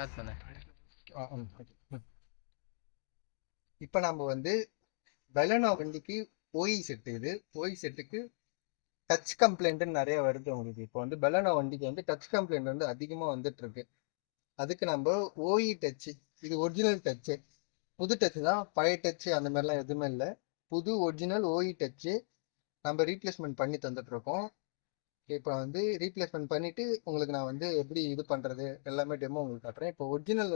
Start பண்ணு. இப்போ நம்ம வந்து பெலனோ வண்டிக்கு ஓஇ செட்டு. இது ஓஇ செட்டுக்கு டச் கம்ப்ளைண்ட்னு நிறைய வருது உங்களுக்கு. இப்போ வந்து பெலனோ வண்டிக்கு வந்து டச் கம்ப்ளைண்ட் வந்து அதிகமாக வந்துட்டு இருக்கு. அதுக்கு நம்ம ஓஇ டச்சு, இது ஒரிஜினல் டச்சு, புது டச்சு தான், பழைய டச்சு அந்த மாதிரிலாம் எதுவுமே இல்லை. புது ஒரிஜினல் ஓஇ டச்சு நம்ம ரீப்ளேஸ்மெண்ட் பண்ணி தந்துட்டு இருக்கோம். இப்போ வந்து ரீப்ளேஸ்மெண்ட் பண்ணிட்டு உங்களுக்கு நான் வந்து எப்படி இது பண்றது எல்லாமே டெமோ உங்களுக்கு காட்டுறேன். இப்போ ஒரிஜினல்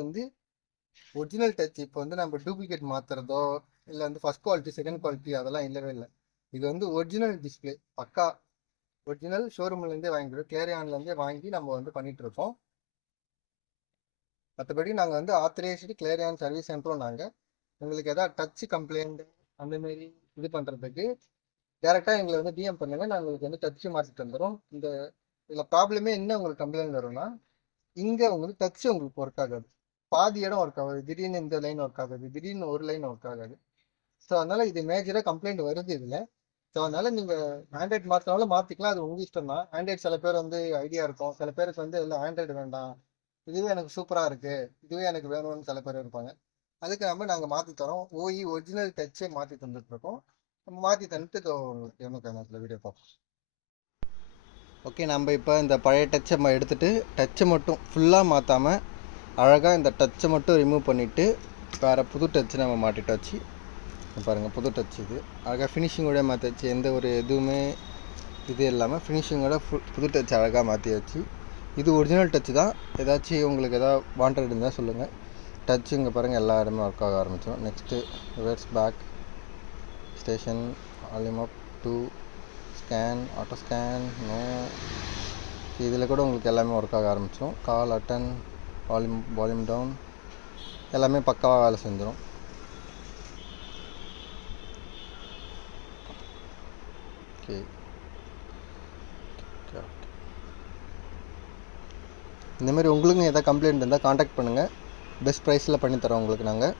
டச். இப்போ வந்து நம்ம டூப்ளிகேட் மாத்துறதோ இல்லை வந்து ஃபர்ஸ்ட் குவாலிட்டி செகண்ட் குவாலிட்டி அதெல்லாம் இல்லவே இல்லை. இது வந்து ஒரிஜினல் டிஸ்பிளே, பக்கா ஒரிஜினல் ஷோரூம்லேருந்தே வாங்கிடுவோம், கிளேரியான்லேருந்தே வாங்கி நம்ம வந்து பண்ணிட்டு இருக்கோம். மற்றபடி நாங்கள் வந்து ஆத்தரைஸ்டு கிளேரியான் சர்வீஸ் சென்டரும். நாங்கள் உங்களுக்கு எதாவது டச் கம்ப்ளைண்ட் அந்த மாரி இது பண்ணுறதுக்கு டேரெக்டாக எங்களை வந்து டிஎம் பண்ணுங்க. நாங்கள் உங்களுக்கு வந்து டச்சு மாற்றி தந்துடும். இந்த இதில் ப்ராப்ளமே என்ன உங்களுக்கு கம்ப்ளைண்ட் வரும்னா, இங்கே உங்களுக்கு டச்சு உங்களுக்கு ஒர்க் ஆகாது, பாதி இடம் ஒர்க் ஆகாது, திடீர்னு இந்த லைன் ஒர்க் ஆகாது, திடீர்னு ஒரு லைன் ஒர்க் ஆகாது. ஸோ அதனால இது மேஜராக கம்ப்ளைண்ட் வருது இதில். ஸோ அதனால நீங்கள் ஆண்ட்ராய்டு மாற்றினாலும் மாற்றிக்கலாம், அது உங்கள் இஷ்டம் தான். ஆண்ட்ராய்டு சில பேர் வந்து ஐடியா இருக்கும், சில பேருக்கு வந்து இல்லை ஆண்ட்ராய்டு வேண்டாம், இதுவே எனக்கு சூப்பராக இருக்குது, இதுவே எனக்கு வேணும்னு சில பேர் இருப்பாங்க. அதுக்கு நாங்கள் மாற்றி தரோம். ஓஇ ஒரிஜினல் டச்சே மாற்றி தந்துட்டுருக்கோம். மாற்றி தந்துட்டு எனக்கு வீடியோ பார்ப்போம். ஓகே, நம்ம இப்போ இந்த பழைய டச்சை எடுத்துகிட்டு டச்சை மட்டும் ஃபுல்லாக மாற்றாமல் அழகாக இந்த டச்சை மட்டும் ரிமூவ் பண்ணிவிட்டு வேறு புது டச்சு நம்ம மாட்டிட்டாச்சு. பாருங்கள், புது டச் இது அழகாக ஃபினிஷிங்கோட மாற்றியாச்சு. எந்த ஒரு எதுவுமே இது இல்லாமல் ஃபினிஷிங்கோட புது டச் அழகாக மாற்றியாச்சு. இது ஒரிஜினல் டச்சு தான். ஏதாச்சும் உங்களுக்கு எதாவது வாண்டட் இருந்தால் சொல்லுங்கள். டச்சு இங்கே பாருங்கள் எல்லா இடமே ஒர்க் ஆக ஆரம்பிச்சிடும். Next reverse back station, volume up, 2 scan, auto scan, no, இதில் கூட உங்களுக்கு எல்லாமே ஒர்க் ஆக ஆரம்பிச்சிடும். கால் அட்டன், வால்யூம் டவுன் எல்லாமே பக்காவாக வேலை செஞ்சிடும். ஓகே, இந்தமாதிரி உங்களுக்கு எதாவது கம்ப்ளைண்ட் இருந்தால் காண்டாக்ட் பண்ணுங்கள். பெஸ்ட் ப்ரைஸில் பண்ணித்தரோம் உங்களுக்கு நாங்கள்.